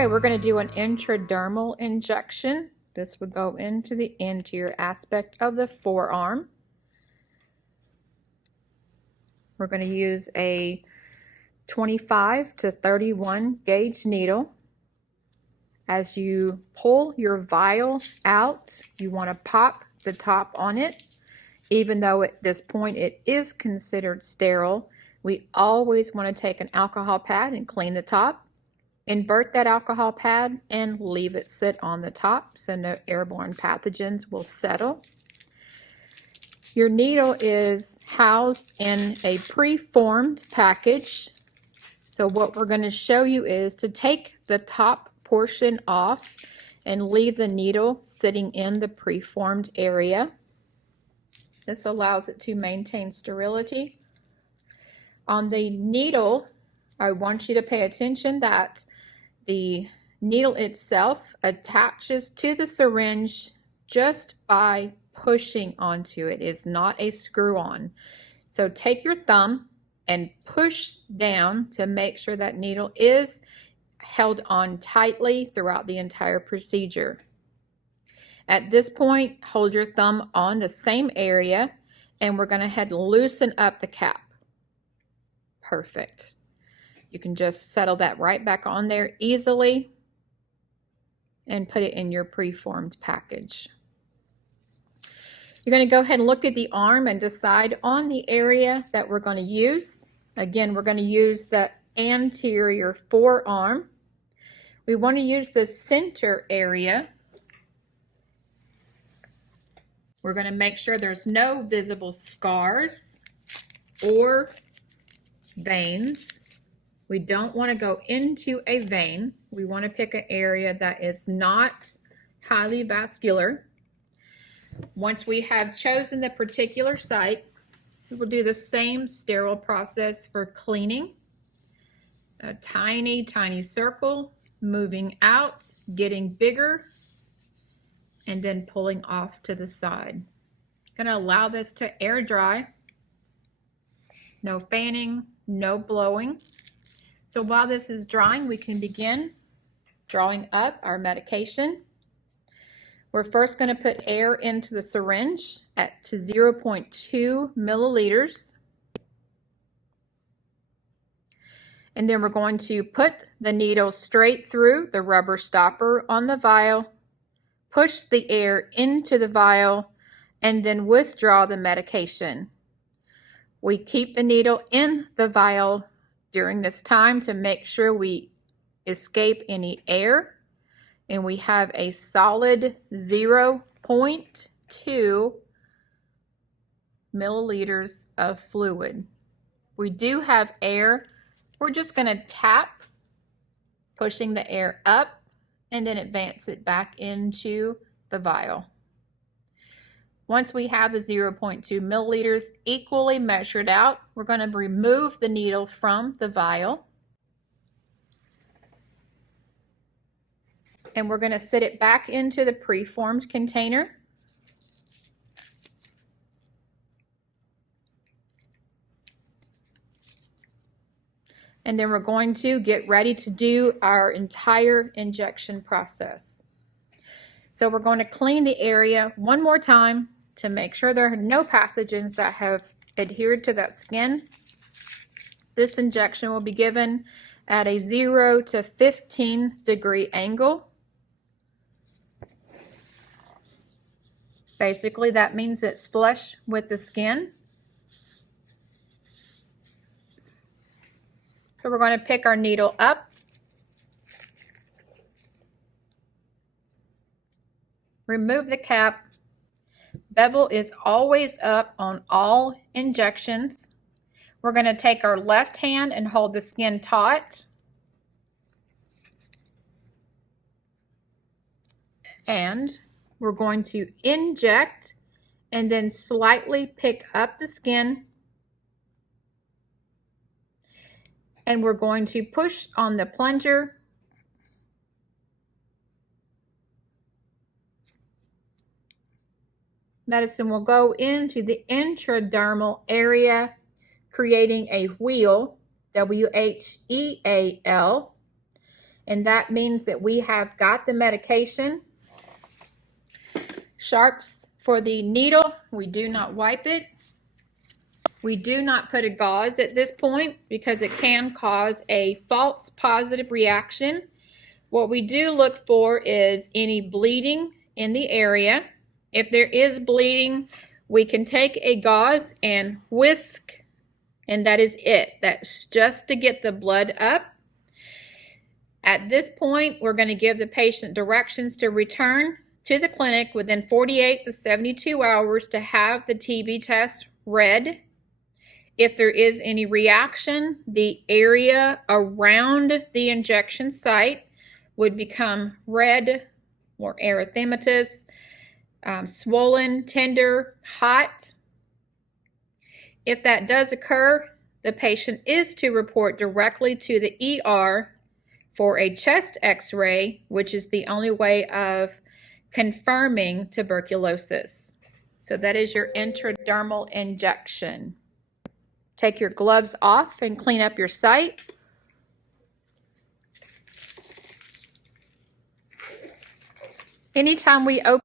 Okay, we're going to do an intradermal injection. This would go into the anterior aspect of the forearm. We're going to use a 25 to 31 gauge needle. As you pull your vial out, you want to pop the top on it. Even though at this point it is considered sterile, we always want to take an alcohol pad and clean the top. Invert that alcohol pad and leave it sit on the top so no airborne pathogens will settle. Your needle is housed in a preformed package. So what we're going to show you is to take the top portion off and leave the needle sitting in the preformed area. This allows it to maintain sterility. On the needle, I want you to pay attention that the needle itself attaches to the syringe just by pushing onto it. It's not a screw-on. So take your thumb and push down to make sure that needle is held on tightly throughout the entire procedure. At this point, hold your thumb on the same area and we're going to head loosen up the cap. Perfect. You can just settle that right back on there easily and put it in your preformed package. You're going to go ahead and look at the arm and decide on the area that we're going to use. Again, we're going to use the anterior forearm. We want to use the center area. We're going to make sure there's no visible scars or veins. We don't want to go into a vein. We want to pick an area that is not highly vascular. Once we have chosen the particular site, we will do the same sterile process for cleaning. A tiny, tiny circle, moving out, getting bigger, and then pulling off to the side. I'm going to allow this to air dry. No fanning, no blowing. So while this is drying, we can begin drawing up our medication. We're first going to put air into the syringe to 0.2 milliliters. And then we're going to put the needle straight through the rubber stopper on the vial, push the air into the vial, and then withdraw the medication. We keep the needle in the vial during this time to make sure we escape any air, and we have a solid 0.2 milliliters of fluid. We do have air. We're just going to tap, pushing the air up, and then advance it back into the vial. Once we have the 0.2 milliliters equally measured out, we're going to remove the needle from the vial. And we're going to sit it back into the preformed container. And then we're going to get ready to do our entire injection process. So we're going to clean the area one more time to make sure there are no pathogens that have adhered to that skin. This injection will be given at a 0 to 15 degree angle. Basically, that means it's flush with the skin. So we're going to pick our needle up, remove the cap. Bevel is always up on all injections. We're going to take our left hand and hold the skin taut. And we're going to inject and then slightly pick up the skin. And we're going to push on the plunger. Medicine will go into the intradermal area, creating a wheal, W-H-E-A-L. and that means that we have got the medication. Sharps for the needle, we do not wipe it. We do not put a gauze at this point because it can cause a false positive reaction. What we do look for is any bleeding in the area. If there is bleeding, we can take a gauze and whisk, and that is it. That's just to get the blood up. At this point, we're going to give the patient directions to return to the clinic within 48 to 72 hours to have the TB test read. If there is any reaction, the area around the injection site would become red or erythematous, swollen, tender, hot. If that does occur, the patient is to report directly to the ER for a chest x-ray, which is the only way of confirming tuberculosis. So that is your intradermal injection. Take your gloves off and clean up your site. Anytime we open